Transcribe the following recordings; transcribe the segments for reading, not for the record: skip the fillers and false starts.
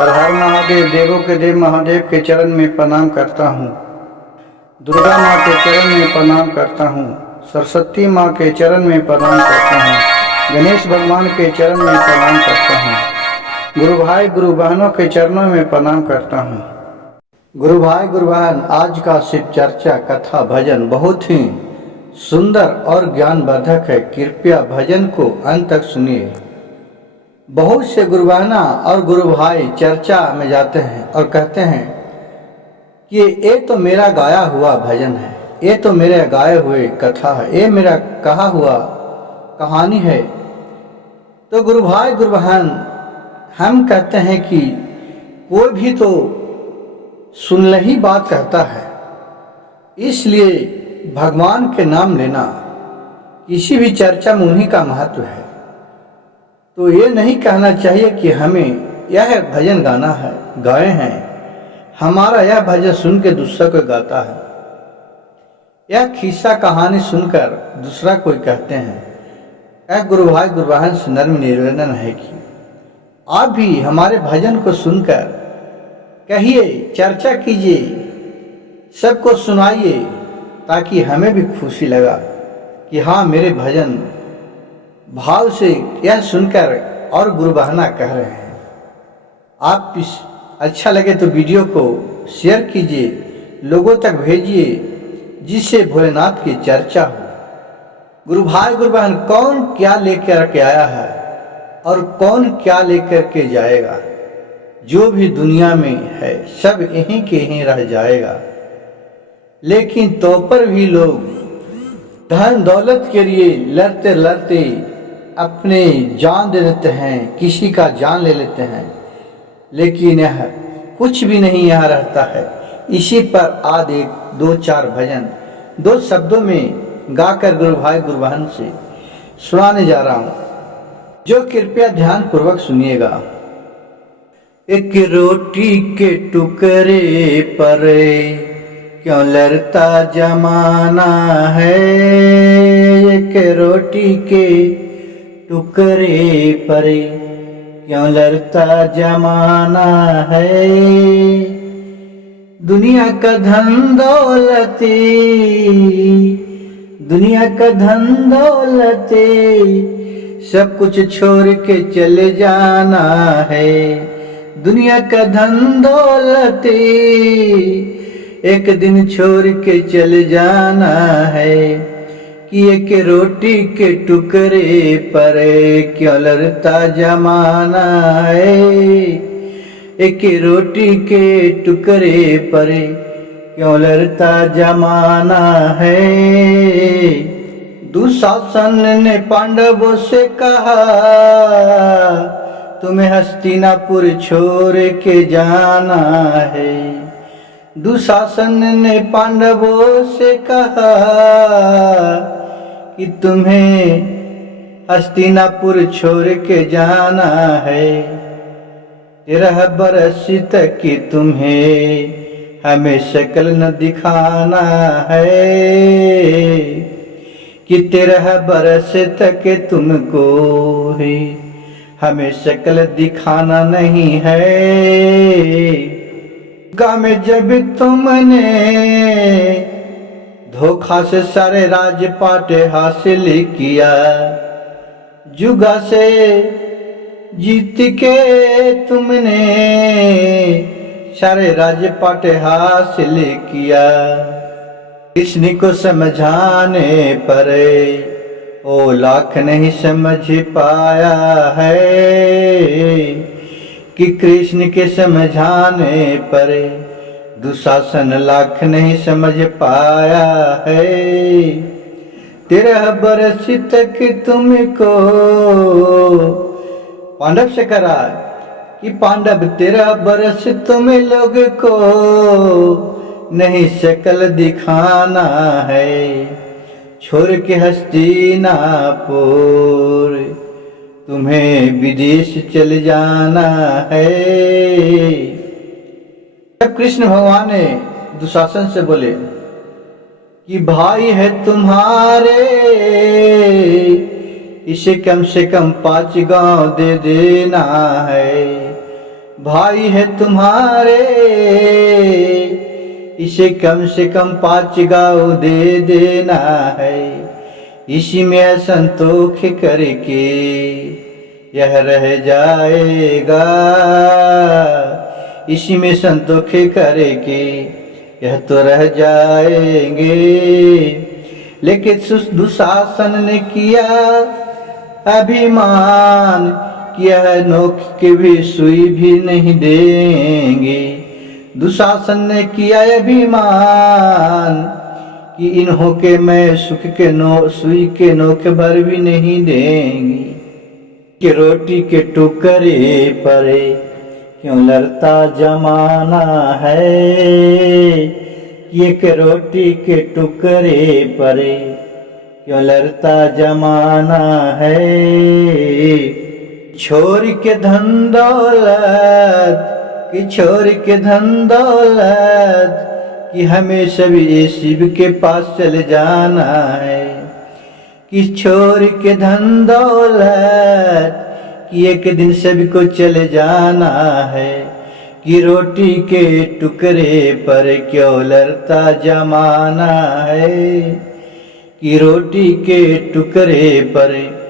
हर हर महादेव। देवों के देव महादेव के चरण में प्रणाम करता हूँ। दुर्गा माँ के चरण में प्रणाम करता हूँ। सरस्वती माँ के चरण में प्रणाम करता हूँ। गणेश भगवान के चरण में प्रणाम करता हूँ। गुरु भाई गुरु बहनों के चरणों में प्रणाम करता हूँ। गुरु भाई गुरु बहन, आज का शिव चर्चा कथा भजन बहुत ही सुंदर और ज्ञानवर्धक है। कृपया भजन को अंत तक सुनिए। बहुत से गुरु बहना और गुरु भाई चर्चा में जाते हैं और कहते हैं कि ये तो मेरा गाया हुआ भजन है, ये तो मेरे गाए हुए कथा है, ये मेरा कहा हुआ कहानी है। तो गुरु भाई गुरु बहन, हम कहते हैं कि कोई भी तो सुन ही बात कहता है, इसलिए भगवान के नाम लेना किसी भी चर्चा में उन्हीं का महत्व है। तो ये नहीं कहना चाहिए कि हमें यह भजन गाना है, गाए हैं, हमारा यह भजन सुन के दूसरा कोई गाता है, यह खिस्सा कहानी सुनकर दूसरा कोई कहते हैं। यह गुरु भाई गुरु बहन से नर्म निवेदन है कि आप भी हमारे भजन को सुनकर कहिए, चर्चा कीजिए, सबको सुनाइए, ताकि हमें भी खुशी लगा कि हाँ, मेरे भजन भाव से यह सुनकर और गुरु बहना कह रहे हैं। आप अच्छा लगे तो वीडियो को शेयर कीजिए, लोगों तक भेजिए, जिससे भोलेनाथ की चर्चा हो। गुरु भाई गुरु बहन, कौन क्या लेकर के आया है और कौन क्या लेकर के जाएगा। जो भी दुनिया में है सब यहीं के यहीं रह जाएगा, लेकिन तो पर भी लोग धन दौलत के लिए लड़ते लड़ते अपने जान दे देते हैं, किसी का जान ले लेते हैं, लेकिन यह कुछ भी नहीं यहाँ रहता है। इसी पर आज एक दो चार भजन दो शब्दों में गाकर गुरु भाई गुरु बहन से सुनाने जा रहा हूँ, जो कृपया ध्यान पूर्वक सुनिएगा। एक रोटी के टुकड़े पर क्यों लड़ता जमाना है, एक रोटी के टुकड़े पर क्यों लड़ता जमाना है। दुनिया का धन दौलते, दुनिया का धन दौलते सब कुछ छोड़ के चले जाना है। दुनिया का धन दौलते एक दिन छोड़ के चले जाना है। कि एक रोटी के टुकड़े पर क्यों लड़ता जमाना है, एक रोटी के टुकड़े पर क्यों लड़ता जमाना है। दुशासन ने पांडवों से कहा, तुम्हें हस्तिनापुर छोड़ के जाना है। दुशासन ने पांडवों से कहा कि तुम्हें हस्तिनापुर छोड़ के जाना है। 13 बरस तक कि तुम्हें हमें शक्ल न दिखाना है, कि 13 बरस तक तुमको ही हमें शक्ल दिखाना नहीं है। में जब तुमने धोखा से सारे राजपाट हासिल किया, जुगा से जीत के तुमने सारे राजपाट हासिल किया। कृष्ण को समझाने पर ओ लाख नहीं समझ पाया है, कि कृष्ण के समझाने पर दुशासन लाख नहीं समझ पाया है। 13 बरस तक तुमको पांडव से करा कि पांडव 13 बरस तुम लोग को नहीं शक्ल दिखाना है। छोड़ के हस्तिनापुर तुम्हें विदेश चले जाना है। जब कृष्ण भगवान ने दुशासन से बोले कि भाई है तुम्हारे, इसे कम से कम 5 गांव दे देना है। भाई है तुम्हारे, इसे कम से कम 5 गाँव दे देना है। इसी में संतोष करके यह रह जाएगा, इसी में संतोष करके यह तो रह जाएंगे। लेकिन दुशासन ने किया अभिमान, किया है नोक के भी सुई भी नहीं देंगे। दुशासन ने किया अभिमान कि इन्हों के मैं सुख के सुई के नोक भर भी नहीं देंगे। कि रोटी के टुकड़े पर क्यों लड़ता जमाना है, ये के रोटी के टुकड़े पर क्यों लड़ता जमाना है। छोर के धन दौलत कि छोर के धन दौलत कि हमें सभी शिव के पास चले जाना है। कि छोर के धन दौलत कि एक दिन सभी को चले जाना है। कि रोटी के टुकड़े पर क्यों लड़ता जमाना है, कि रोटी के टुकड़े पर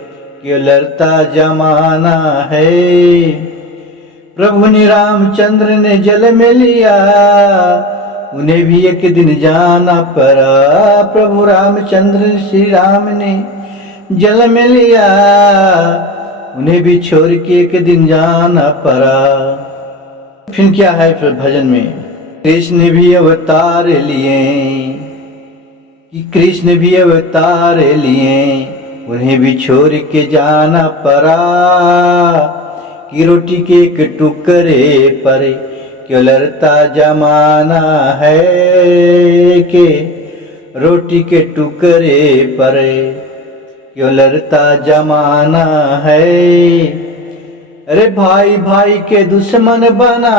क्यों लड़ता जमाना है। प्रभु ने रामचंद्र ने जल में लिया, उन्हें भी एक दिन जाना पड़ा। प्रभु रामचंद्र श्री राम ने जल में लिया, उन्हें भी छोड़ के एक दिन जाना पड़ा। फिर क्या है फिर भजन में, कृष्ण भी अवतार लिए, कि कृष्ण भी अवतार लिए, उन्हें भी छोड़ के जाना पड़ा। कि रोटी के एक टुकड़े पर क्यों लड़ता जमाना है, कि रोटी के टुकड़े पर क्यों लड़ता जमाना है। अरे भाई भाई के दुश्मन बना,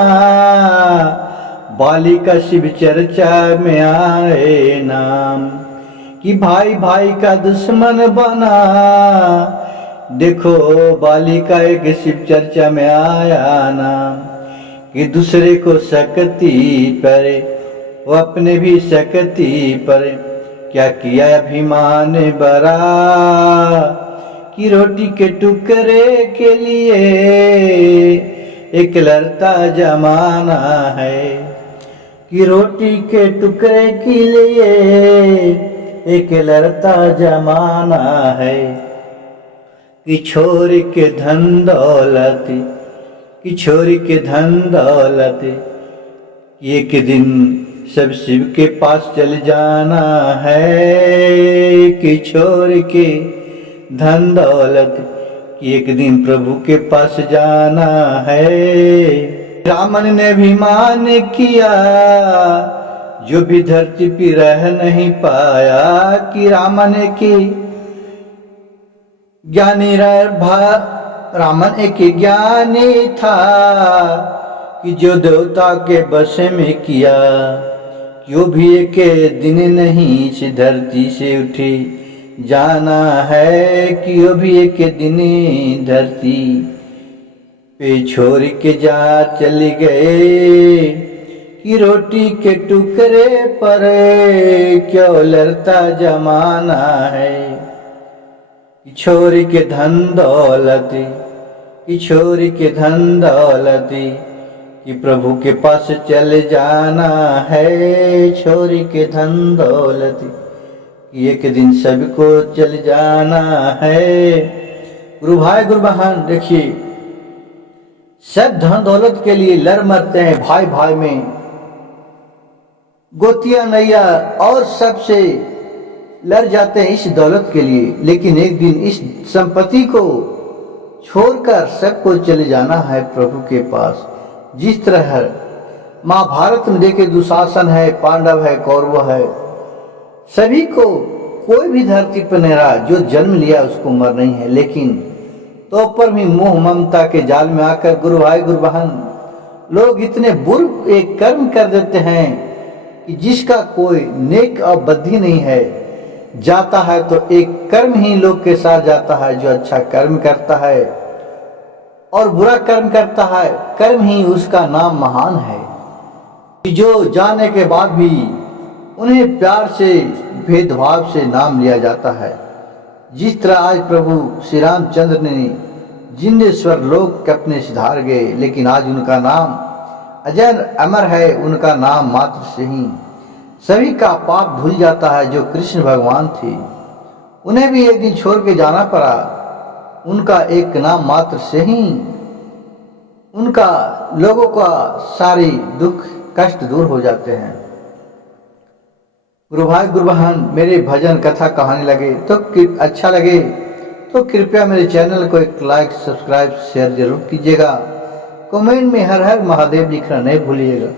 बाली का शिव चर्चा में आए नाम। कि भाई भाई का दुश्मन बना, देखो बाली का एक शिव चर्चा में आया नाम। कि दूसरे को शक्ति पर वो अपने भी शक्ति पर क्या किया अभिमान बड़ा। कि रोटी के टुकड़े के लिए एक लड़ता जमाना है। कि रोटी के टुकड़े के लिए एक लड़ता जमाना है। कि छोर के धन दौलत, कि छोर के धन दौलत, एक दिन सब शिव के पास चल जाना है। कि छोर के धन दौलत कि एक दिन प्रभु के पास जाना है। रामन ने भी मान किया, जो भी धरती पे रह नहीं पाया। कि रामन की ज्ञानी रामन एक ज्ञानी था, कि जो देवता के बस में किया। क्यों भी एक दिन नहीं इस धरती से उठी जाना है। कि वो भी एक दिन धरती पे छोड़ के जा चले गए। कि रोटी के टुकड़े पर क्यों लड़ता जमाना है। कि छोड़ के धन दौलत, कि छोड़ के धन दौलत, कि प्रभु के पास चले जाना है। छोड़ के धन दौलत कि एक दिन सबको चल जाना है। गुरु भाई गुरु बहन देखिए, सब धन दौलत के लिए लड़ मरते हैं भाई भाई में, गोतिया नैया और सबसे लड़ जाते हैं इस दौलत के लिए। लेकिन एक दिन इस संपत्ति को छोड़कर सबको चले जाना है प्रभु के पास। जिस तरह महाभारत में देखे दुशासन है, पांडव है, कौरव है, सभी को कोई भी धरती पर नहीं रहा, जो जन्म लिया उसको मर नहीं है। लेकिन तो पर भी मोह ममता के जाल में आकर गुरु भाई गुरु बहन लोग इतने बुरे एक कर्म कर देते हैं कि जिसका कोई नेक और बद्धी नहीं है। जाता है तो एक कर्म ही लोग के साथ जाता है, जो अच्छा कर्म करता है और बुरा कर्म करता है, कर्म ही उसका नाम महान है। कि जो जाने के बाद भी उन्हें प्यार से, भेदभाव से नाम लिया जाता है। जिस तरह आज प्रभु श्री रामचंद्र ने जिंदे स्वर्गलोक के अपने सिधार गए, लेकिन आज उनका नाम अजर अमर है। उनका नाम मात्र से ही सभी का पाप धुल जाता है। जो कृष्ण भगवान थे, उन्हें भी एक दिन छोड़ के जाना पड़ा। उनका एक नाम मात्र से ही उनका लोगों का सारी दुख कष्ट दूर हो जाते हैं। गुरु भाई गुरु बहन, मेरे भजन कथा कहानी लगे तो अच्छा लगे तो कृपया मेरे चैनल को एक लाइक, सब्सक्राइब, शेयर जरूर कीजिएगा। कमेंट में हर हर महादेव लिखना नहीं भूलिएगा।